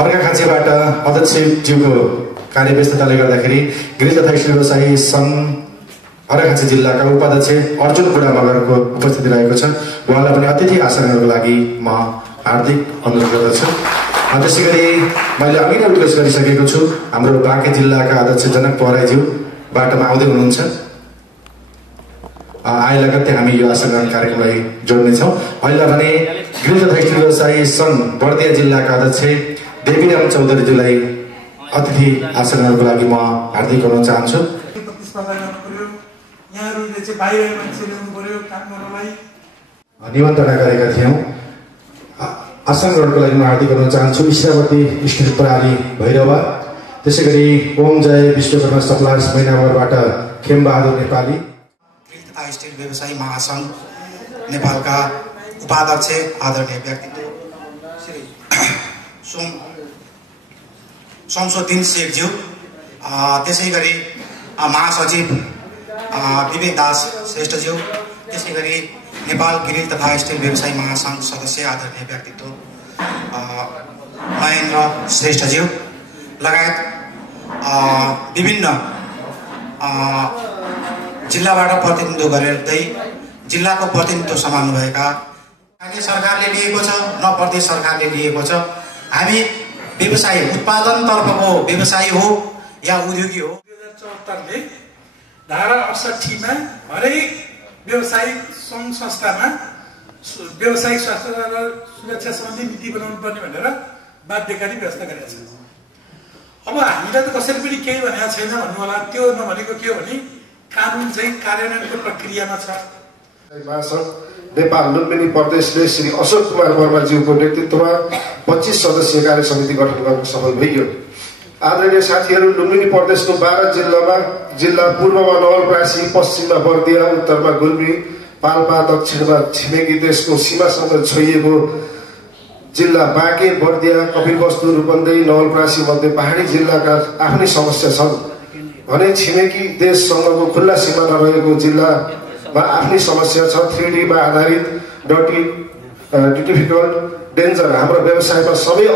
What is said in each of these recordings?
अर्घाखाँचीबाट अध्यक्षज्यूको कार्यव्यस्तताले गर्दाखेरि गृह तथा स्टिल व्यवसायी सङ्घ अर्घाखाँची जिल्लाका उपाध्यक्ष अर्जुन बुढा मगरको उपस्थिति रहेको छ। उहाँलाई पनि अतिथि आसनहरूको लागि म हार्दिक अनुरोध गर्दछु। त्यसै गरी मैले अघि नै उल्लेख गरिसकेको छु, हाम्रो बाँके जिल्लाका अध्यक्ष जनक पौराज्यू बाटोमा आउँदै हुनुहुन्छ। आए लगत्तै हामी यो आसन ग्रहण कार्यक्रमलाई जोड्नेछौँ। अहिले भने गृह तथा स्टिल व्यवसायी सङ्घ बर्दिया जिल्लाका अध्यक्ष देवीराम चौधरीज्यूलाई अतिथि आसनहरूको लागि म हार्दिक अनुरोध चाहन्छु। निमन्त्रणा गरेका थियौँ। आसन ग्रहणको लागि म हार्दिक अनुरोध चाहन्छु इष्टावती स्टिल प्रणाली भैरवा, त्यसै गरी ओम जय विश्वकर्मा सप्लायर्स मैनावरबाट खेमबहादुर नेपाली, स्टिल व्यवसायी महासंघ नेपालका उपाध्यक्ष आदरणीय व्यक्तित्व श्री शमसुद्दीन शेखज्यू, त्यसै गरी महासचिव विवेक दास श्रेष्ठज्यू, त्यसै गरी नेपाल गृह तथा स्टिल व्यवसायी महासंघ सदस्य आदरणीय व्यक्तित्व महेन्द्र श्रेष्ठज्यू लगायत विभिन्न जिल्लाबाट प्रतिनिधित्व गरेरै जिल्लाको प्रतिनिधित्व सम्हाल्नुभएका स्थानीय सरकारले लिएको छ न प्रदेश सरकारले लिएको छ। हामी व्यवसाय उत्पादनतर्फको व्यवसायी हो या उद्योगी हो। 2074ले धारा 68 मा हरेक व्यावसायिक सङ्घ संस्थामा व्यावसायिक स्वास्थ्य र सुरक्षा सम्बन्धी नीति बनाउनु पर्ने भनेर बाध्यकारी व्यवस्था गरेको छ। अब हामीले त कसैले पनि केही भनेको छैन भन्नु होला। त्यो नभनेको के हो भने कानुन चाहिँ कार्यान्वयनको प्रक्रियामा छ। महासंघ नेपाल लुम्बिनी प्रदेशले श्री अशोक कुमार वर्माज्यूको नेतृत्वमा 25 सदस्यीय कार्य समिति गठन गर्न सफल भइयो। आदरणीय साथीहरू, लुम्बिनी प्रदेशको 12 जिल्लामा जिल्ला पूर्वमा नवलपरासी, पश्चिममा बर्दिया, उत्तरमा गुल्मी, पाल्पा, दक्षिणमा छिमेकी देशको सीमासँग छोइएको जिल्ला बाँके, बर्दिया, कपिलवस्तु, रूपन्देही, नवलपरासी मध्ये पहाडी जिल्लाका आफ्नै समस्या छन् भने छिमेकी देशसँगको खुल्ला सिमाना रहेको जिल्लामा आफ्नै समस्या छ। 3D मा आधारित डिफिकल्ट डेन्जर हाम्रो व्यवसायमा सबै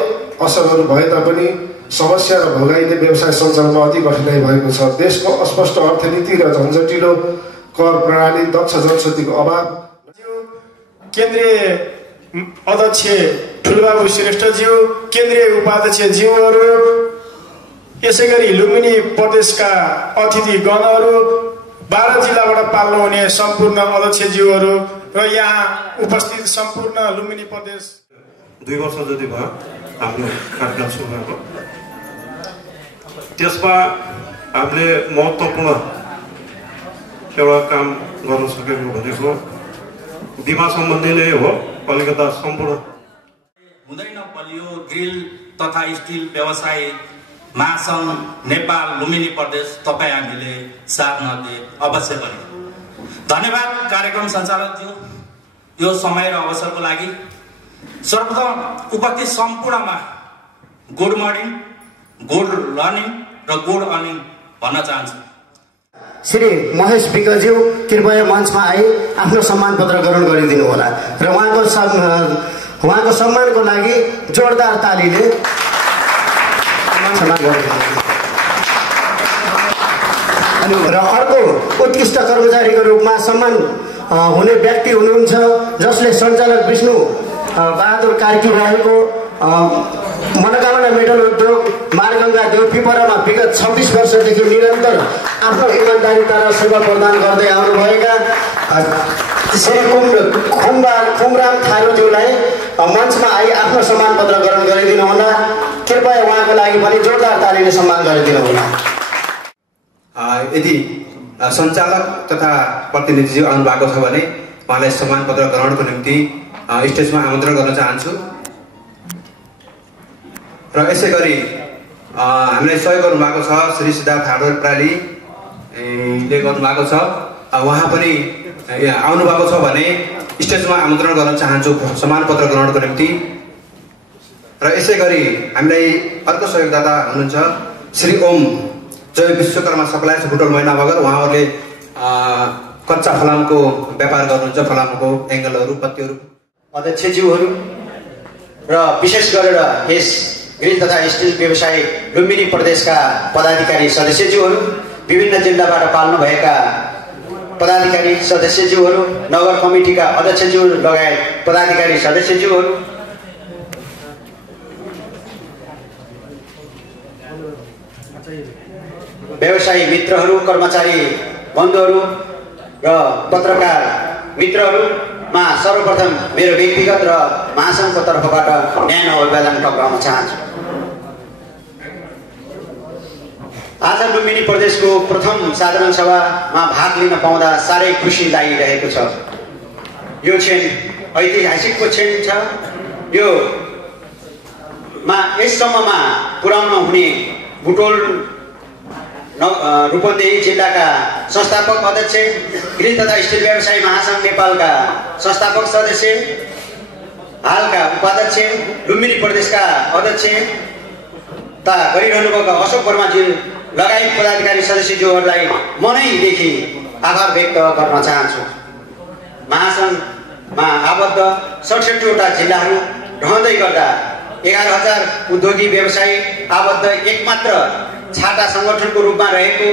असरहरू भए तापनि समस्या र भोगाइले व्यवसाय सञ्चालनमा अति कठिनाइ भएको छ। देशको अस्पष्ट अर्थनीति र झन्झटिलो कर प्रणाली, दक्ष जनशक्तिको अभाव। केन्द्रीय अध्यक्ष ठुलबाबु श्रेष्ठज्यू, केन्द्रीय उपाध्यक्षज्यूहरू, यसै गरी लुम्बिनी प्रदेशका अतिथिगणहरू, 12 जिल्लाबाट पाल्नु हुने सम्पूर्ण अध्यक्षज्यूहरू र यहाँ उपस्थित सम्पूर्ण लुम्बिनी प्रदेश 2 वर्ष जति भयो हाम्रो कार्यकाल सुरु भएको। त्यसमा हामीले महत्त्वपूर्ण एउटा काम गर्न सकेको भनेको बिमा सम्बन्धी नै हो। कलिकता सम्पूर्ण हुँदैन बलियो ग्रिल तथा स्टिल व्यवसायी महासंघ नेपाल लुम्बिनी प्रदेश तपाईँ हामीले साथ नदिए अवश्य पनि। धन्यवाद कार्यक्रम सञ्चालकज्यू यो समय र अवसरको लागि। सर्वप्रथम उपस्थित सम्पूर्णमा गुड मर्निङ, गुड लर्निङ र गुड अर्निङ भन्न चाहन्छु। श्री महेश विकज्यू कृपया मञ्चमा आई आफ्नो सम्मान पत्र ग्रहण गरिदिनु होला र उहाँको सम्मानको लागि जोरदार तालीले सम्मान गरिदिनु। अनि र अर्को उत्कृष्ट कर्मचारीको रूपमा सम्मान हुने व्यक्ति हुनुहुन्छ जसले सञ्चालक विष्णु बहादुर कार्की रहेको मनोकामना मेटल उद्योग मारगङ्गा देव पिपरामा विगत 26 वर्षदेखि निरन्तर आफ्नो इमान्दारिता र सेवा प्रदान गर्दै आउनुभएका श्री खुमराम थारूज्यूलाई मञ्चमा आई आफ्नो सम्मान पत्र ग्रहण गरिदिनु होला। कृपया उहाँको लागि पनि जोरदार तालीले सम्मान गरिदिनु होला। यदि सञ्चालक तथा प्रतिनिधिज्यू आउनु भएको छ भने उहाँलाई सम्मान पत्र ग्रहणको निम्ति स्टेजमा आमन्त्रण गर्न चाहन्छु। र यसै गरी हामीलाई सहयोग गर्नुभएको छ श्री सिद्धार्थ हार्डवेयर प्रणालीले गर्नुभएको छ। उहाँ पनि आउनुभएको छ भने स्टेजमा आमन्त्रण गर्न चाहन्छु सम्मान पत्र ग्रहणको निम्ति। र यसै गरी हामीलाई अर्को सहयोगदाता हुनुहुन्छ श्री ओम जय विश्वकर्मा सप्लायर्स बुटोल मैना मगर। उहाँहरूले कच्चा फलामको व्यापार गर्नुहुन्छ, फलामको एङ्गलहरू, पत्तीहरू। अध्यक्षज्यूहरू र विशेष गरेर यस ग्रिल तथा स्टिल व्यवसायी लुम्बिनी प्रदेशका पदाधिकारी सदस्यज्यूहरू, विभिन्न जिल्लाबाट पाल्नुभएका पदाधिकारी सदस्यज्यूहरू, नगर कमिटीका अध्यक्षज्यू लगायत पदाधिकारी सदस्यज्यूहरू, व्यवसायी मित्रहरू, कर्मचारी बन्धुहरू र पत्रकार मित्रहरूमा सर्वप्रथम मेरो व्यक्तिगत र महासङ्घको तर्फबाट न्यानो अभिवादन टक्राउन चाहन्छु। आज लुम्बिनी प्रदेशको प्रथम साधारण सभामा भाग लिन पाउँदा साह्रै खुसी लागिरहेको छ। यो क्षण ऐतिहासिकको क्षण छ। यो यससम्ममा पुर्याउन हुने बुटोल रूपन्देही जिल्लाका संस्थापक अध्यक्ष, ग्रिल तथा स्टिल व्यवसायी महासङ्घ नेपालका संस्थापक सदस्य, हालका उपाध्यक्ष, लुम्बिनी प्रदेशका अध्यक्षता गरिरहनुभएका अशोक वर्माजी लगायत पदाधिकारी सदस्यज्यूहरूलाई मनैदेखि आभार व्यक्त गर्न चाहन्छु। महासङ्घमा आबद्ध 67वटा जिल्लाहरू रहँदै गर्दा 11,000 उद्योगी व्यवसायी आबद्ध एकमात्र छाटा सङ्गठनको रूपमा रहेको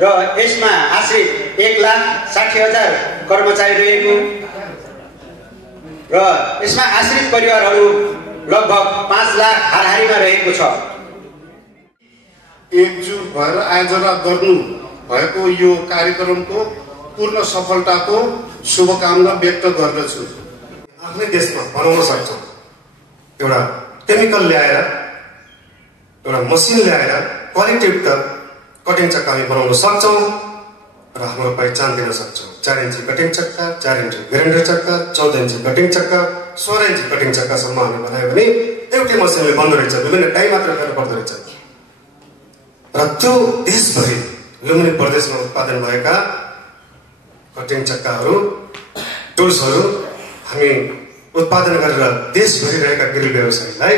र यसमा आश्रित 1,60,000 कर्मचारी रहेको र यसमा आश्रित परिवारहरू लगभग 5 लाख हाराहारीमा रहेको छ। एकजुट भएर आयोजना गर्नु भएको यो कार्यक्रमको पूर्ण सफलताको शुभकामना व्यक्त गर्दछु। आफ्नै देशमा बनाउन सक्छौँ। एउटा केमिकल ल्याएर, एउटा मसिन ल्याएर क्वालिटीयुक्त कटिङ चक्का हामी बनाउन सक्छौँ र हाम्रो पहिचान दिन सक्छौँ। 4 इन्ची कटिङ चक्का, 4 इन्ची ग्राइन्डर चक्का, 14 इन्ची कटिङ चक्का, 16 इन्ची कटिङ चक्कासम्म हामी बनायो भने एउटै मसिनले बन्दो रहेछ, विभिन्न टाइम मात्र गर्नु पर्दो रहेछ। र त्यो देशभरि लुम्बिनी प्रदेशमा उत्पादन भएका कटिङ चक्काहरू, टुल्सहरू हामी उत्पादन गरेर देशभरि रहेका ग्रिल व्यवसायीलाई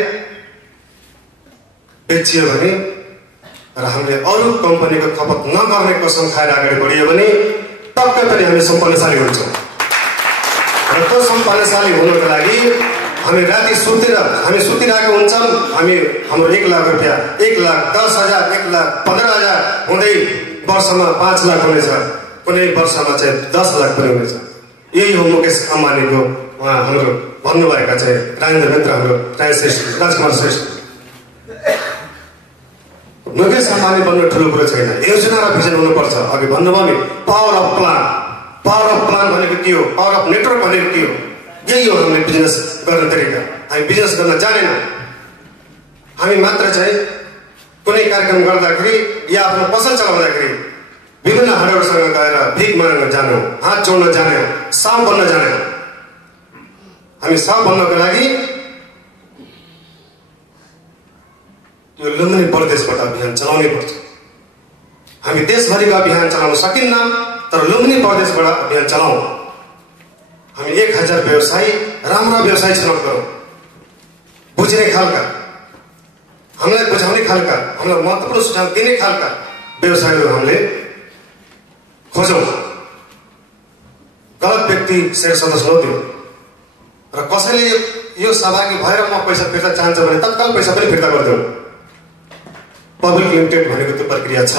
बेचियो भने र हामीले अरू कम्पनीको खपत नगर्ने कसम खाएर अगाडि बढियो भने पक्कै पनि हामी सम्पन्नशाली हुन्छौँ। र त्यो सम्पन्नशाली हुनको लागि हामी राति हामी सुतिरहेको हुन्छौँ। हाम्रो 1 लाख रुपियाँ, 1,10,000, 1,15,000 हुँदै वर्षमा 5 लाख हुनेछ, कुनै वर्षमा चाहिँ 10 लाख पनि हुनेछ। यही हो मुकेश अम्बानीको हाम्रो भन्नुभएका चाहिँ राजेन्द्र मित्र, हाम्रो राजकुमार श्रेष्ठ। मुकेश अम्बानी बन्नु ठुलो कुरो छैन, योजना र भिजन हुनुपर्छ। अघि भन्नुभयो नि, पावर अफ प्लान भनेको के हो, पावर अफ नेटवर्क भनेको के हो, यही हो हामीले बिजनेस गर्ने तरिका। हामी बिजनेस गर्न जानेनौँ। हामी मात्र चाहिँ कुनै कार्यक्रम गर्दाखेरि या आफ्नो पसल चलाउँदाखेरि विभिन्न हाटहरूसँग गएर भिख माग्न जान्यौँ, हात जोड्न जान्यौँ, साउ बन्न जान्यौँ। हामी साउ बन्नको लागि यो लुम्बिनी प्रदेशबाट अभियान चलाउनै पर्छ। हामी देशभरिको अभियान चलाउन सकिन्न, तर लुम्बिनी प्रदेशबाट अभियान चलाउँ। हामी 1,000 व्यवसायी, राम्रा व्यवसायी छनौट गरौँ, बुझ्ने खालका, हामीलाई बुझाउने खालका, हामीलाई महत्त्वपूर्ण सुझाव दिने खालका व्यवसायहरू हामीले खोजौँ। गलत व्यक्ति शेयर सदस्य नदिउँ। र कसैले यो सहभागी भएर म पैसा फिर्ता चाहन्छ भने तत्काल पैसा पनि फिर्ता गरिदेऊ। पब्लिक लिमिटेड भनेको त्यो प्रक्रिया छ।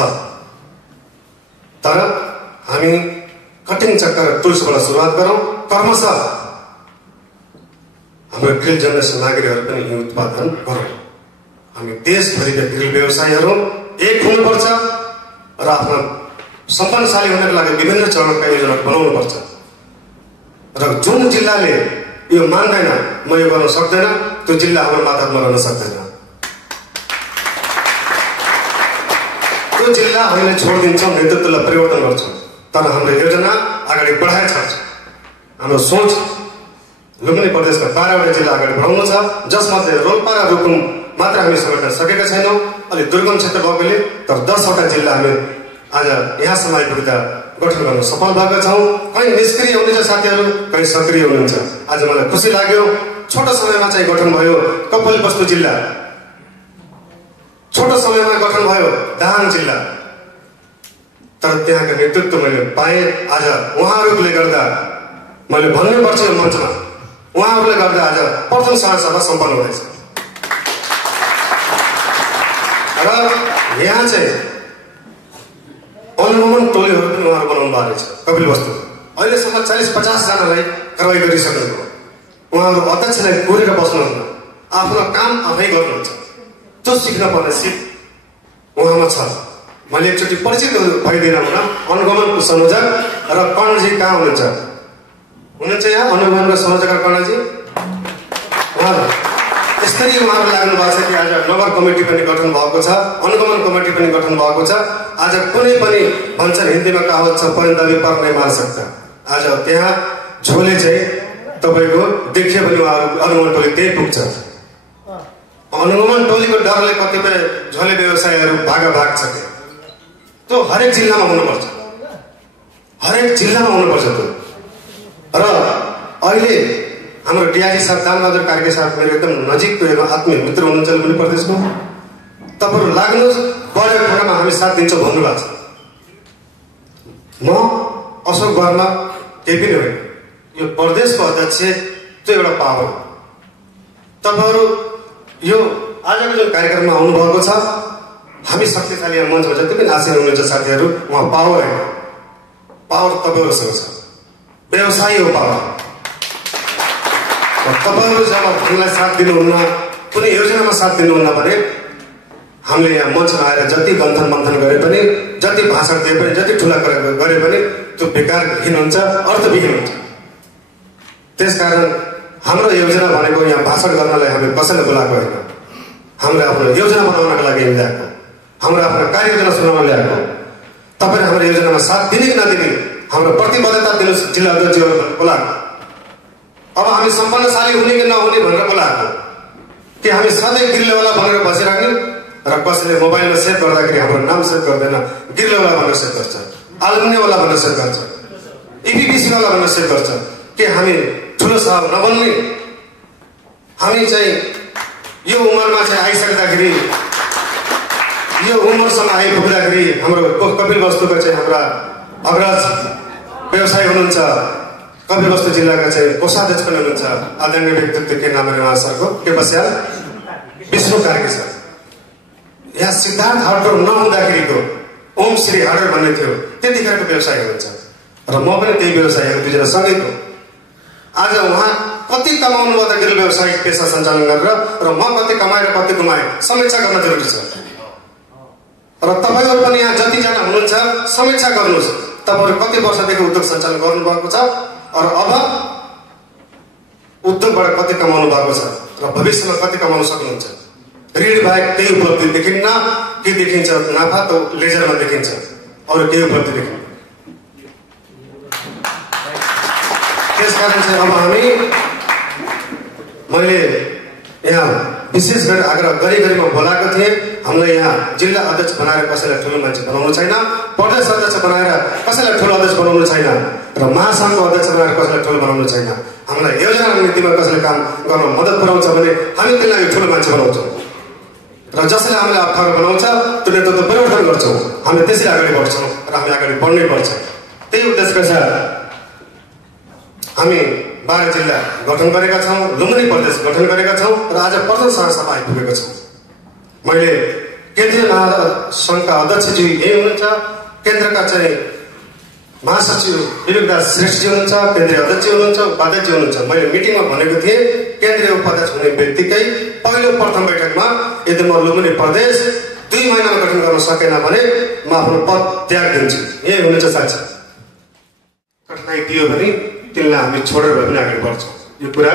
तर हामी कटिङ चक्का र टुल्सबाट सुरुवात गरौँ। क्रमशः हाम्रो ग्रिल जनरेसन नागरिकहरू पनि यो उत्पादन गरौँ। हामी देशभरिका ग्रिल व्यवसायीहरू एक हुनुपर्छ र आफ्नो सम्पन्नशाली हुनको लागि विभिन्न चरणका योजना बनाउनुपर्छ। र जुन जिल्लाले यो मान्दैन, म यो गर्न सक्दैन, त्यो जिल्ला हाम्रो मातहतमा रहन सक्दैन। त्यो जिल्ला हामीले छोडिदिन्छौँ, नेतृत्वलाई परिवर्तन गर्छौँ। तर हाम्रो योजना अगाडि बढाएर छाड्छौँ। हाम्रो सोच लुम्बिनी प्रदेशका 12वटा जिल्ला अगाडि बढाउनु छ, जसमध्ये रोल्पा र रुकुम मात्र हामी समेट्न सकेका छैनौँ। अलि दुर्गम क्षेत्र भएकोले, तर 10वटा जिल्ला हामी आज यहाँसम्म आइपुग्दा गठन गर्न सफल भएका छौँ। कहीँ निष्क्रिय हुनुहुन्छ साथीहरू, कहीँ सक्रिय हुनुहुन्छ। आज मलाई खुसी लाग्यो, छोटो समयमा चाहिँ गठन भयो कपिलवस्तु जिल्ला, छोटो समयमा गठन भयो दाहाङ जिल्ला। तर त्यहाँको नेतृत्व मैले पाएँ। आज उहाँहरूले गर्दा, मैले भन्नुपर्छ यो मञ्चमा, उहाँहरूले गर्दा आज प्रथम सभासभा सम्पन्न हुँदैछ। र यहाँ चाहिँ अनुगमन टोलीहरू पनि उहाँहरू बनाउनु भएको रहेछ कपिलवस्तु। अहिलेसम्म 40-50 जनालाई कारवाही गरिसक्नुभयो। उहाँहरू अध्यक्षलाई कोरेर बस्नुहुन्न, आफ्नो काम आफै गर्नुहुन्छ। त्यो सिक्न पर्ने सिप उहाँमा छ। मैले एकचोटि परिचित भइदिन हुन अनुगमनको संयोजक र कर्णजी कहाँ हुनुहुन्छ यहाँ अनुगमनको संयोजक कर्णजी उहाँहरू यसरी उहाँहरू लाग्नु भएको छ कि आज नगर कमिटी पनि गठन भएको छ, अनुगमन कमिटी पनि गठन भएको छ। आज कुनै पनि भन्छन् हिन्दीमा कहावत छ परिन्दवी पर नहीं मार सक्ता। आज त्यहाँ झोले चाहिँ तपाईँको देखियो भने उहाँहरू अनुगमन टोली त्यही पुग्छ। अनुगमन टोलीको डरले कतिपय झोले व्यवसायहरू भागाभाग छ। त्यो हरेक जिल्लामा हुनुपर्छ, हरेक जिल्लामा हुनुपर्छ त्यो। र अहिले हाम्रो डिआइजी साहब दामबहादुर कार्के साहब मेरो एकदम नजिकको आत्मीय मित्र हुनुहुन्छ पनि प्रदेशको। तपाईँहरू लाग्नुहोस्, बढेको ठाउँमा हामी साथ दिन्छौँ भन्नुभएको छ। म अशोक वर्मा केही पनि होइन, यो प्रदेशको अध्यक्ष त्यो एउटा पावर हो। तपाईँहरू यो आजको जुन कार्यक्रममा आउनुभएको छ, हामी शक्तिशाली मञ्चमा जति पनि आसीन हुनुहुन्छ साथीहरू, उहाँ पावर होइन, पावर तपाईँहरूसँग छ, व्यवसाय हो पावर। तपाईँहरू जब हामीलाई साथ दिनुहुन्न, कुनै योजनामा साथ दिनुहुन्न भने हामीले यहाँ मञ्चमा आएर जति गन्थन मन्थन गरे पनि, जति भाषण दिए पनि, जति ठुला गरे पनि त्यो बेकारहीन हुन्छ, अर्थविहीन हुन्छ। त्यसकारण हाम्रो योजना भनेको यहाँ भाषण गर्नलाई हामी कसैलाई बोलाएको होइन, हाम्रो आफ्नो योजना बनाउनको लागि ल्याएको, हाम्रो आफ्नो कार्ययोजना सुनाउन ल्याएको। तपाईँले हाम्रो योजनामा साथ दिने कि नदिने हाम्रो प्रतिबद्धता दिनुहोस् जिल्ला अध्यक्षहरू बोलाएको। अब हामी सम्पन्नशाली हुने कि नहुने भनेर बोलाएको कि हामी सधैँ गिर्लेवाला भनेर बसिराख्ने र कसैले मोबाइलमा सेभ गर्दाखेरि हाम्रो नाम सेभ गर्दैन, गिर्लेवाला भनेर सेभ गर्छ, आलुमिनियमवाला भनेर सेभ गर्छ, इपिबिसीवाला भनेर सेभ गर्छ। के हामी ठुलो साहब नबन्ने? हामी चाहिँ यो उमेरमा चाहिँ आइसक्दाखेरि, यो उमेरसम्म आइपुग्दाखेरि हाम्रो कपिलवस्तुका चाहिँ हाम्रा अग्रज व्यवसायी हुनुहुन्छ, कपिलवस्तु जिल्लाका चाहिँ कोषाध्यक्ष पनि हुनुहुन्छ आदरणीय व्यक्तित्व के नाम सरको के बस्याल विष्णु कार्के सर। यहाँ सिद्धार्थ हार्डवेयर नहुँदाखेरिको ओम श्री हार्डवेयर भन्ने थियो, त्यतिखेरको व्यवसाय हुनुहुन्छ र म पनि त्यही व्यवसायहरू दुईजना सँगैको। आज उहाँ कति कमाउनु भयो त गिर व्यवसायिक पेसा सञ्चालन गरेर, र म कति कमाएर कति गुमाएँ समीक्षा गर्न जरुरी छ। र तपाईँहरू पनि यहाँ जतिजना हुनुहुन्छ समीक्षा गर्नुहोस्, तपाईँहरू कति वर्षदेखि उद्योग सञ्चालन गर्नुभएको छ र अब उद्योगबाट कति कमाउनु भएको छ र भविष्यमा कति कमाउन सक्नुहुन्छ। ऋण बाहेक केही उपलब्धि देखिन्न, के देखिन्छ नाफा त लेजरमा देखिन्छ, अरू केही उपलब्धि देखिन्न। त्यसकारण चाहिँ अब मैले यहाँ विशेष गरेर आग्रह गरी म बोलाएको थिएँ, हामीलाई यहाँ जिल्ला अध्यक्ष बनाएर कसैलाई ठुलो मान्छे बनाउनु छैन, प्रदेश अध्यक्ष बनाएर कसैलाई ठुलो अध्यक्ष बनाउनु छैन, र महासङ्घको अध्यक्ष बनाएर कसैलाई ठुलो बनाउनु छैन। हामीलाई योजना नीतिमा कसैले काम गर्न मद्दत पुर्याउँछ भने हामी त्यसलाई ठुलो मान्छे बनाउँछौँ, र जसले हामीलाई अप्ठ्यारो बनाउँछ त्यो नेतृत्व परिवर्तन गर्छौँ, हामी त्यसरी अगाडि बढ्छौँ र हामी अगाडि बढ्नै पर्छ। त्यही उद्देश्यका साथ हामी 12 जिल्ला गठन गरेका छौँ, लुम्बिनी प्रदेश गठन गरेका छौँ र आज प्रदेश सभासम्म आइपुगेका छौँ। मैले केन्द्रीय महासङ्घका अध्यक्षजी यही हुनुहुन्छ, केन्द्रका चाहिँ महासचिव विवेकदास श्रेष्ठजी हुनुहुन्छ, केन्द्रीय अध्यक्ष हुनुहुन्छ, उपाध्यक्ष हुनुहुन्छ। मैले मिटिङमा भनेको थिएँ केन्द्रीय उपाध्यक्ष हुने बित्तिकै पहिलो प्रथम बैठकमा यदि म लुम्बिनी प्रदेश 2 महिनामा गठन गर्न सकेन भने म आफ्नो पद त्याग दिन्छु। यही हुनुहुन्छ साक्षी। कठिनाइ दियो भने तिनलाई हामी छोडेर भए पनि अगाडि बढ्छौँ। यो कुरा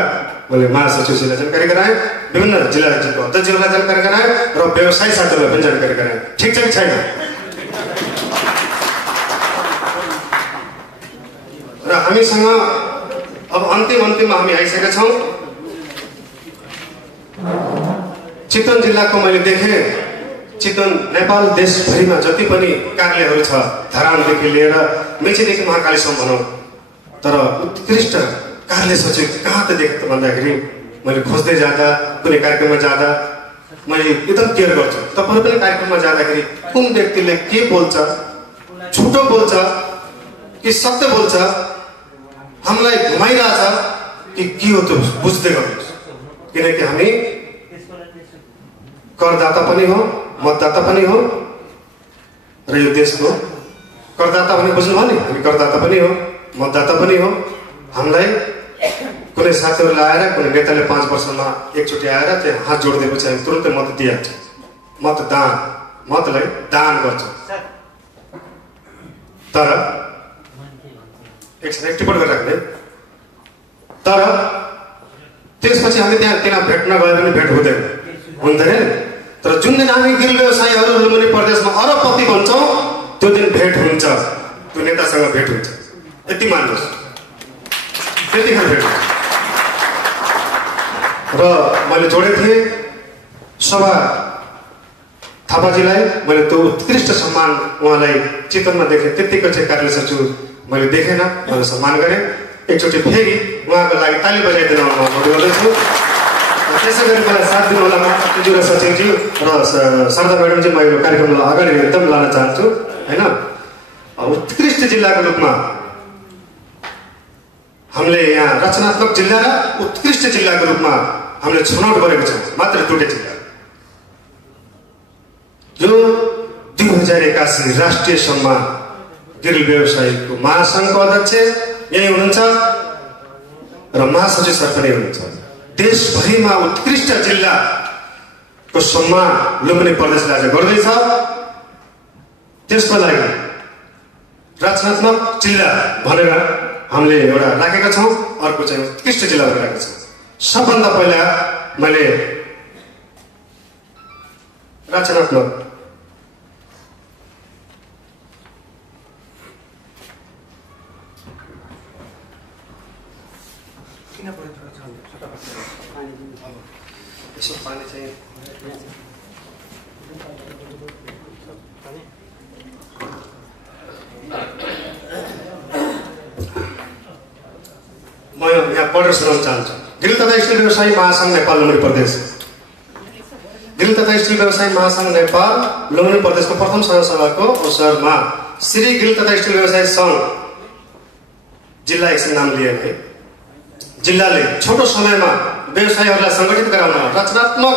मैले महासचिवजीलाई जानकारी गराएँ, विभिन्न जिल्ला अध्यक्षहरूलाई जानकारी गराएँ र व्यवसायी साथीहरूलाई पनि जानकारी गराएँ। ठिक छ कि छैन? र हामीसँग अब अन्तिममा हामी आइसकेका छौँ। चितवन जिल्लाको मैले देखेँ, चितवन नेपाल देशभरिमा जति पनि कार्यालयहरू छ, धरानदेखि लिएर मेचीदेखि महाकालीसम्म भनौँ, तर उत्कृष्ट कार्यालय सचिव कहाँ त देखेँ त भन्दाखेरि मैले खोज्दै जाँदा, कुनै कार्यक्रममा जाँदा मैले एकदम केयर गर्छु। तपाईँहरू पनि कार्यक्रममा जाँदाखेरि कुन व्यक्तिले के बोल्छ, झुटो बोल्छ कि सत्य बोल्छ, हामीलाई घुमाइरहेछ कि के हो त्यो बुझ्दै गर्नुहोस्। किनकि हामी करदाता पनि हो, मतदाता पनि हो र यो देशको करदाता पनि बुझ्नुभयो नि, हामी करदाता पनि हो मतदाता पनि हो। हामीलाई कुनै साथीहरूले आएर कुनै नेताले 5 वर्षमा एकचोटि आएर त्यहाँ हात जोडिदिएपछि हामी तुरन्तै मत दिइहाल्छौँ। मतलाई दान गर्छौँ। तर एकछिन टिप्पणी गरिराख्ने, तर त्यसपछि हामी त्यहाँ भेट्न गयो भने भेट हुँदैन। तर जुन दिन हामी गिरी व्यवसायीहरू लुम्बिनी प्रदेशमा अरबपति भन्छौँ त्यो दिन भेट हुन्छ, त्यो नेतासँग भेट हुन्छ। यति मान्नुहोस्, त्यतिखेर भेट हुन्छ। र मैले जोडेको थिएँ शोभा थापाजीलाई, मैले त्यो उत्कृष्ट सम्मान उहाँलाई चितवनमा देखेँ, त्यत्तिको चाहिँ कार्य सचिव मैले देखेन, मैले सम्मान गरेँ। एकचोटि फेरि उहाँको लागि ताली बजाइदिन अनुरोध गर्दछु। त्यसै गरी मलाई साथ दिनु होला सचिवज्यू र सचिवज्यू र शारदा म्याडमजी, म यो कार्यक्रमलाई अगाडि एकदम लान चाहन्छु होइन। उत्कृष्ट जिल्लाको रूपमा हामीले यहाँ रचनात्मक जिल्ला र उत्कृष्ट जिल्लाको रूपमा हामीले छनौट गरेको छौँ, मात्र दुईटै जिल्ला। जो 2081 राष्ट्रिय सम्मान गिरी व्यवसायीको महासङ्घको अध्यक्ष यही हुनुहुन्छ र महासचिव सर पनि हुनुहुन्छ। देशभरिमा उत्कृष्ट जिल्लाको सम्मान लुम्बिनी प्रदेशले आज गर्दैछ। त्यसको लागि रचनात्मक जिल्ला भनेर हामीले एउटा राखेका छौँ, अर्को चाहिँ उत्कृष्ट जिल्ला भनेर राखेका छौँ। सबभन्दा पहिला मैले रचनात्मक पानी चाहिँ म यहाँ पढेर सुनाउन चाहन्छु। गिरी तथा स्टिल व्यवसायी महासङ्घ नेपाल लुम्बिनी प्रदेश। गिरी तथा स्टिल व्यवसायी महासङ्घ नेपाल लुम्बिनी प्रदेशको प्रथम सभाको अवसरमा श्री गिरी तथा स्टिल व्यवसायी सङ्घ जिल्ला एकछिन नाम लिए है। जिल्लाले छोटो समयमा व्यवसायीहरूलाई सङ्गठित गराउन रचनात्मक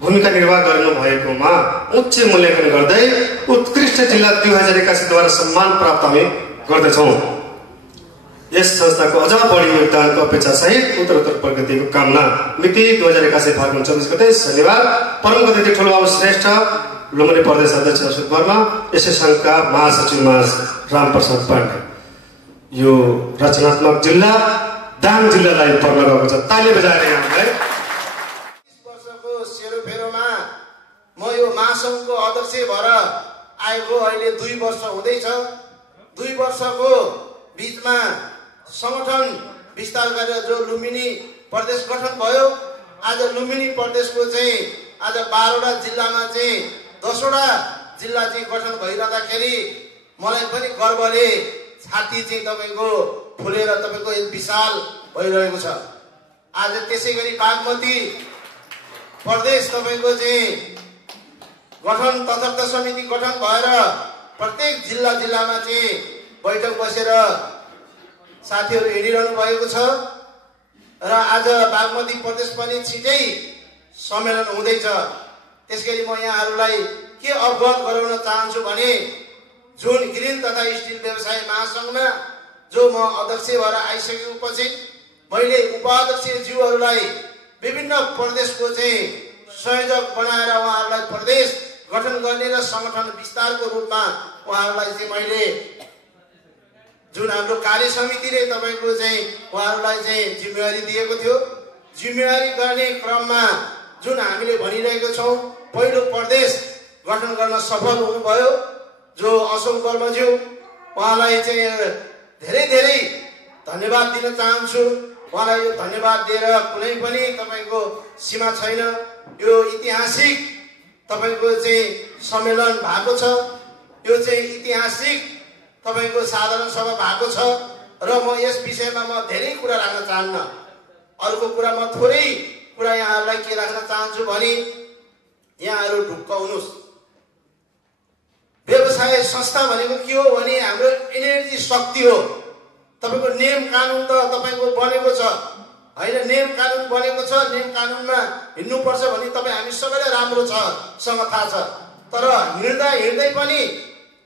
भूमिका निर्वाह गर्नु भएकोमा उच्च मूल्याङ्कन गर्दै उत्कृष्ट जिल्ला 2081 द्वारा सम्मान प्राप्त हामी गर्दछौँ। यस संस्थाको अझ बढी योगदानको अपेक्षा सहित उत्तरोत्तर प्रगतिको कामना। मिति 2081 फागुन 24 गते शनिबार। परम अतिथि ठुलोबाबु श्रेष्ठ लुम्बिनी प्रदेश अध्यक्ष अशोक वर्मा, यसै सङ्घका महासचिव रामप्रसाद पाण्डे। यो रचनात्मक जिल्ला दाङ जिल्लालाई पर्न गएको छ। ताली बजाएर यहाँलाई 20 वर्षको सेरोफेरोमा म यो महासङ्घको अध्यक्ष भएर आएको अहिले 2 वर्ष हुँदैछ। 2 वर्षको बिचमा सङ्गठन विस्तार गरेर जो लुम्बिनी प्रदेश गठन भयो। आज लुम्बिनी प्रदेशको चाहिँ आज 12वटा जिल्लामा चाहिँ 10वटा जिल्ला चाहिँ गठन भइरहँदाखेरि मलाई पनि गर्वले छाती चाहिँ तपाईँको फुलेर तपाईँको विशाल भइरहेको छ। आज त्यसै गरी बागमती प्रदेश तपाईँको चाहिँ गठन तथार्थ समिति गठन भएर प्रत्येक जिल्लामा चाहिँ बैठक बसेर साथीहरू हिँडिरहनु भएको छ र आज बागमती प्रदेश पनि छिटै सम्मेलन हुँदैछ। त्यसैगरी म यहाँहरूलाई के अवगत गराउन चाहन्छु भने जुन ग्रिन तथा स्टिल व्यवसाय महासङ्घमा जो म अध्यक्ष भएर आइसकेपछि मैले उपाध्यक्षज्यूहरूलाई विभिन्न प्रदेशको चाहिँ संयोजक बनाएर उहाँहरूलाई प्रदेश गठन गर्ने र सङ्गठन विस्तारको रूपमा उहाँहरूलाई चाहिँ मैले जुन हाम्रो कार्य समितिले तपाईँको चाहिँ उहाँहरूलाई चाहिँ जिम्मेवारी दिएको थियो। जिम्मेवारी गर्ने क्रममा जुन हामीले भनिरहेको छौँ पहिलो प्रदेश गठन गर्न सफल हुनुभयो जो अशोक वर्माज्यू, उहाँलाई चाहिँ धेरै धेरै धन्यवाद दिन चाहन्छु। उहाँलाई यो धन्यवाद दिएर कुनै पनि तपाईँको सीमा छैन। यो ऐतिहासिक तपाईँको चाहिँ सम्मेलन भएको छ। यो चाहिँ ऐतिहासिक तपाईँको साधारण सभा भएको छ र म यस विषयमा म धेरै कुरा राख्न चाहन्न। अर्को कुरा म थोरै कुरा यहाँहरूलाई के राख्न चाहन्छु भने यहाँहरू ढुक्क हुनुहोस्। व्यवसाय संस्था भनेको के हो भने हाम्रो एनर्जी शक्ति हो। तपाईँको नियम कानुन त तपाईँको बनेको छ होइन, नियम कानुन बनेको छ। नियम कानुनमा हिँड्नुपर्छ भने तपाईँ हामी सबैलाई राम्रो सँग थाहा छ। तर हिँड्दै पनि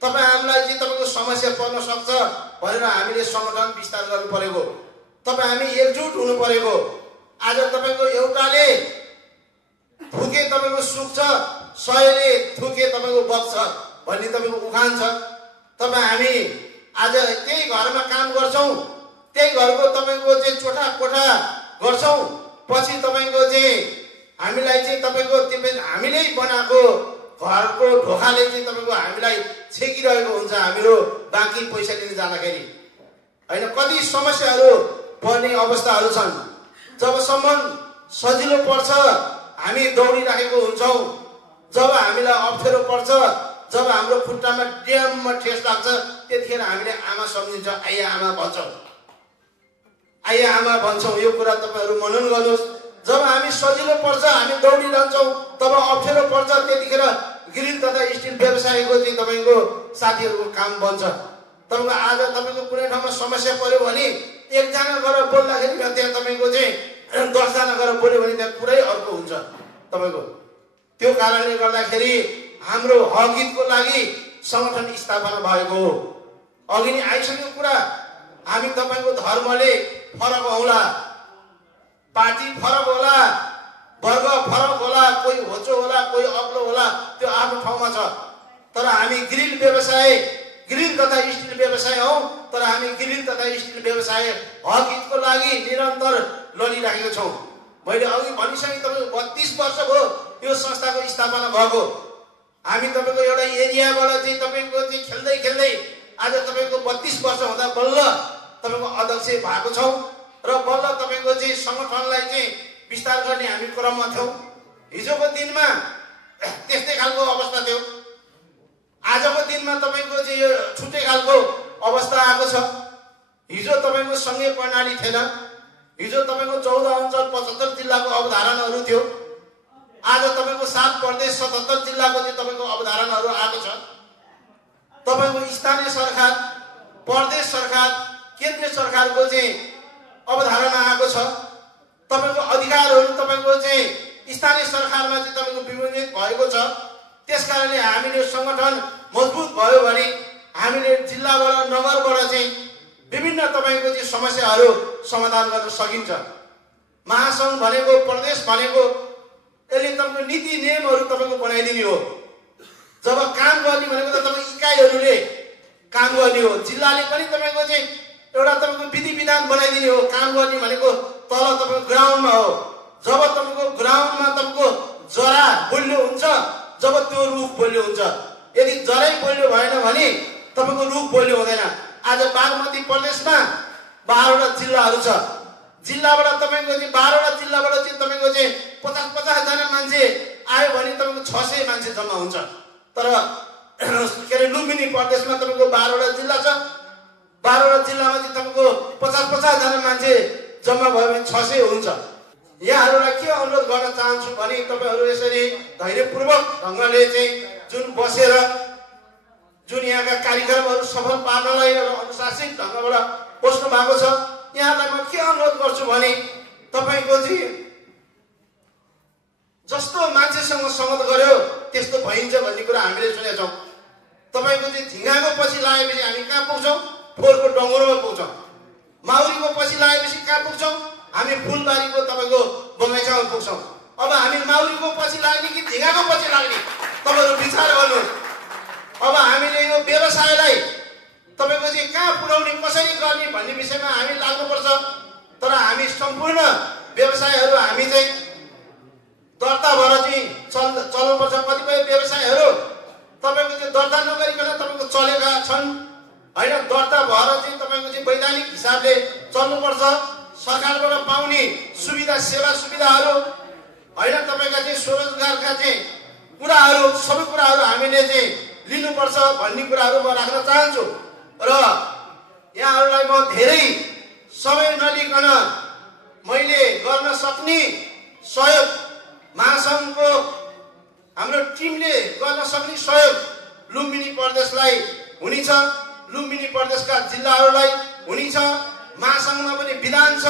तपाईँ हामीलाई चाहिँ तपाईँको समस्या पर्न सक्छ भनेर हामीले सङ्गठन विस्तार गर्नु परेको, तपाईँ हामी एकजुट हुनु परेको। आज तपाईँको एउटाले थुके तपाईँको सुक्छ, 100ले थुके तपाईँको बग्छ भन्ने तपाईँको उखान छ। तपाईँ हामी आज त्यही घरमा काम गर्छौँ, त्यही घरको तपाईँको चाहिँ चोटा कोठा गर्छौँ, पछि तपाईँको चाहिँ हामीलाई चाहिँ तपाईँको हामीले बनाएको घरको ढोकाले चाहिँ तपाईँको हामीलाई छेकिरहेको हुन्छ हाम्रो बाँकी पैसा लिन जाँदाखेरि। होइन, कति समस्याहरू पर्ने अवस्थाहरू छन्। जबसम्म सजिलो पर्छ हामी दौडिराखेको हुन्छौँ, जब हामीलाई अप्ठ्यारो पर्छ, जब हाम्रो खुट्टामा ड्याममा ठेस लाग्छ, त्यतिखेर हामीले आमा सम्झिन्छ, आइया आमा भन्छौँ, आइया आमा भन्छौँ। यो कुरा तपाईँहरू मनन गर्नुहोस्। जब हामी सजिलो पर्छ हामी दौडिरहन्छौँ, तब अप्ठ्यारो पर्छ, त्यतिखेर ग्रिल तथा स्टिल व्यवसायको चाहिँ तपाईँको साथीहरूको काम बन्छ। तपाईँको आज तपाईँको कुनै ठाउँमा समस्या पर्यो भने एकजना गएर बोल्दाखेरि त्यहाँ तपाईँको चाहिँ 10जना गएर बोल्यो भने त्यहाँ कुरै अर्को हुन्छ तपाईँको। त्यो कारणले गर्दाखेरि हाम्रो हकहितको लागि सङ्गठन स्थापना भएको हो। अघि नै आइसकेको कुरा, हामी तपाईँको धर्मले फरक होला, पार्टी फरक होला, वर्ग फरक होला, कोही होचो होला, कोही अग्लो होला, त्यो आफ्नो ठाउँमा छ। तर हामी ग्रिल व्यवसाय, ग्रिल तथा स्टिल व्यवसाय हौ। तर हामी ग्रिल तथा स्टिल व्यवसाय हकहितको लागि निरन्तर लडिराखेको छौँ। मैले अघि भनिसकेँ, तपाईँको 32 वर्ष भयो यो संस्थाको स्थापना भएको। हामी तपाईँको एउटा एरियाबाट चाहिँ तपाईँको चाहिँ खेल्दै खेल्दै आज तपाईँको 32 वर्ष हुँदा बल्ल तपाईँको अध्यक्ष भएको छौँ र बल्ल तपाईँको चाहिँ सङ्गठनलाई चाहिँ विस्तार गर्ने हामी क्रममा थियौँ। हिजोको दिनमा त्यस्तै खालको अवस्था थियो, आजको दिनमा तपाईँको चाहिँ यो छुट्टै खालको अवस्था आएको छ। हिजो तपाईँको सङ्घीय प्रणाली थिएन, हिजो तपाईँको 14 अञ्चल 75 जिल्लाको अवधारणाहरू थियो। आज तपाईँको 7 प्रदेश 77 जिल्लाको चाहिँ तपाईँको अवधारणाहरू आएको छ। तपाईँको स्थानीय सरकार, प्रदेश सरकार, केन्द्रीय सरकारको चाहिँ अवधारणा आएको छ। तपाईँको अधिकारहरू तपाईँको चाहिँ स्थानीय सरकारमा चाहिँ तपाईँको विभाजित भएको छ। त्यसकारणले हामीले सङ्गठन मजबुत भयो भने हामीले जिल्लाबाट नगरबाट चाहिँ विभिन्न तपाईँको चाहिँ समस्याहरू समाधान गर्न सकिन्छ। महासङ्घ भनेको, प्रदेश भनेको यसले तपाईँको नीति नियमहरू तपाईँको बनाइदिने हो। जब काम गर्ने भनेको त तपाईँको इकाइहरूले काम गर्ने हो। जिल्लाले पनि तपाईँको चाहिँ एउटा तपाईँको विधि विधान बनाइदिने हो। काम गर्ने भनेको तल तपाईँको ग्राउन्डमा हो। जब तपाईँको ग्राउन्डमा तपाईँको जरा बलियो हुन्छ, जब त्यो रुख बलियो हुन्छ। यदि जरै बलियो भएन भने तपाईँको रुख बलियो हुँदैन। आज बागमती प्रदेशमा 12वटा जिल्लाहरू छ। जिल्लाबाट तपाईँको चाहिँ 12वटा जिल्लाबाट चाहिँ तपाईँको चाहिँ 50-50 जना मान्छे आयो भने तपाईँको 600 मान्छे जम्मा हुन्छ। तर के अरे लुम्बिनी प्रदेशमा तपाईँको 12वटा जिल्ला छ। 12वटा जिल्लामा चाहिँ तपाईँको 50-50 जना मान्छे जम्मा भयो भने 600 हुन्छ। यहाँहरूलाई के अनुरोध गर्न चाहन्छु भने तपाईँहरू यसरी धैर्यपूर्वक ढङ्गले चाहिँ जुन बसेर जुन यहाँका कार्यक्रमहरू सफल पार्नलाई एउटा अनुशासित ढङ्गबाट बस्नु भएको छ, यहाँलाई म के अनुरोध गर्छु भने तपाईँको चाहिँ जस्तो मान्छेसँग संगत गर्यो त्यस्तो भइन्छ भन्ने कुरा हामीले सुनेका छौँ। तपाईँको चाहिँ झिँगाको पछि लागेपछि हामी कहाँ पुग्छौँ? फोहोरको डङ्गुरोमा पुग्छौँ। माउरीको पछि लागेपछि कहाँ पुग्छौँ? हामी फुलबारीको तपाईँको बगैँचामा पुग्छौँ। अब हामी माउरीको पछि लाग्ने कि झिँगाको पछि लाग्ने? तपाईँहरू विचार गर्नुहोस्। अब हामीले यो व्यवसायलाई तपाईँको चाहिँ कहाँ पुर्याउने, कसरी गर्ने भन्ने विषयमा हामी लाग्नुपर्छ। तर हामी सम्पूर्ण व्यवसायहरू हामी चाहिँ दर्ता भएर चाहिँ चल्नुपर्छ। कतिपय व्यवसायहरू तपाईँको चाहिँ दर्ता नगरिकन तपाईँको चलेका छन्, होइन? दर्ता भएर चाहिँ तपाईँको चाहिँ वैधानिक हिसाबले चल्नुपर्छ। सरकारबाट पाउने सुविधा, सेवा सुविधाहरू, होइन, तपाईँका चाहिँ स्वरोजगारका चाहिँ कुराहरू, सबै कुराहरू हामीले चाहिँ लिनुपर्छ भन्ने कुराहरू म राख्न चाहन्छु। र यहाँहरूलाई म धेरै समय नलिकन मैले गर्न सक्ने सहयोग, महासङ्घको हाम्रो टिमले गर्न सक्ने सहयोग लुम्बिनी प्रदेशलाई हुनेछ, लुम्बिनी प्रदेशका जिल्लाहरूलाई हुनेछ। महासङ्घमा पनि विधान छ,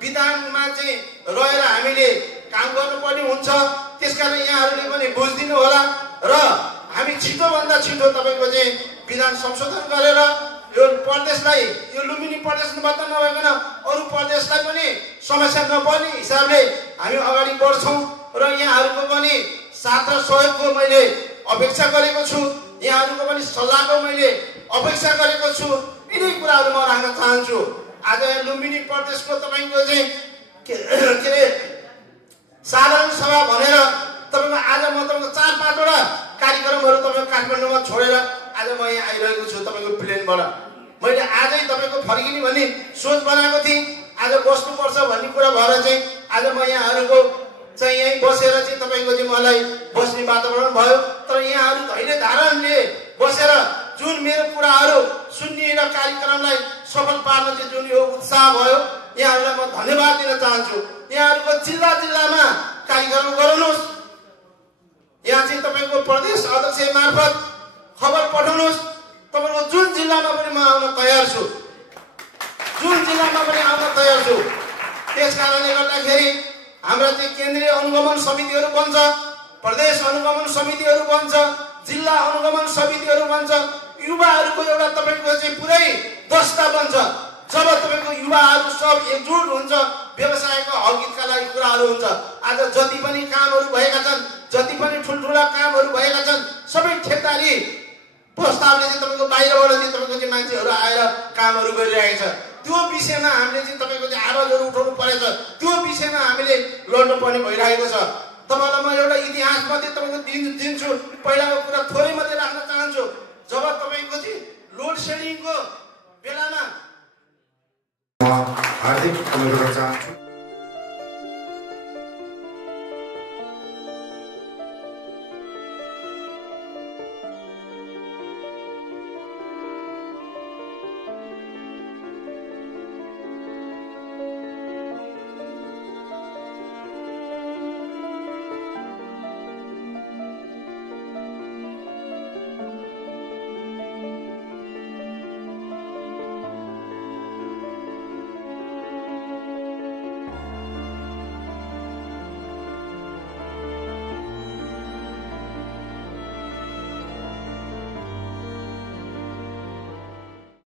विधानमा चाहिँ रहेर हामीले काम गर्नुपर्ने हुन्छ। त्यसकारण यहाँहरूले पनि बुझिदिनु होला र हामी छिटोभन्दा छिटो तपाईँको चाहिँ विधान संशोधन गरेर यो प्रदेशलाई यो लुम्बिनी प्रदेश मात्र नभइकन अरू प्रदेशलाई पनि समस्या नपर्ने हिसाबले हामी अगाडि बढ्छौँ र यहाँहरूको पनि साथ र सहयोगको मैले अपेक्षा गरेको छु यहाँहरूको पनि सल्लाहको मैले अपेक्षा गरेको छु यिनै कुराहरू म राख्न चाहन्छु आज लुम्बिनी प्रदेशको तपाईँको चाहिँ के अरे साधारण सभा भनेर तपाईँको आज म तपाईँको 4-5वटा कार्यक्रमहरू तपाईँको काठमाडौँमा छोडेर आज म यहाँ आइरहेको छु तपाईँको प्लेनबाट मैले आजै तपाईँको फर्किने भन्ने सोच बनाएको थिएँ आज बस्नुपर्छ भन्ने कुरा भएर चाहिँ आज म यहाँहरूको चाहिँ यहीँ बसेर चाहिँ तपाईँको चाहिँ मलाई बस्ने वातावरण भयो तर यहाँहरू धैर्य धारणले बसेर जुन मेरो कुराहरू सुन्ने र कार्यक्रमलाई सफल पार्न चाहिँ जुन यो उत्साह भयो यहाँहरूलाई म धन्यवाद दिन चाहन्छु यहाँहरूको जिल्ला जिल्लामा कार्यक्रम गराउनुहोस् यहाँ चाहिँ तपाईँको प्रदेश अध्यक्ष मार्फत खबर पठाउनुहोस् तपाईँको जुन जिल्लामा पनि म आउन तयार छु त्यस कारणले गर्दाखेरि हाम्रा चाहिँ केन्द्रीय अनुगमन समितिहरू बन्छ प्रदेश अनुगमन समितिहरू बन्छ जिल्ला अनुगमन समितिहरू बन्छ युवाहरूको एउटा तपाईँको चाहिँ पुरै दस्ता बन्छ जब तपाईँको युवाहरू सब एकजुट हुन्छ व्यवसायको हकितका लागि कुराहरू हुन्छ आज जति पनि कामहरू भएका छन् जति पनि ठुल्ठुला कामहरू भएका छन् सबै ठेकदारी प्रस्तावले चाहिँ तपाईँको बाहिरबाट चाहिँ तपाईँको चाहिँ मान्छेहरू आएर कामहरू गरिरहेको छ त्यो विषयमा हामीले चाहिँ तपाईँको चाहिँ आवाजहरू उठाउनु परेछ त्यो विषयमा हामीले लड्नु पर्ने भइरहेको छ तपाईँलाई म एउटा इतिहास मात्रै तपाईँको दिन्छु पहिलाको कुरा थोरै मात्रै राख्न चाहन्छु जब तपाईँको चाहिँ लोड सेडिङको बेलामा हार्दिक अनुरोध गर्न चाहन्छु।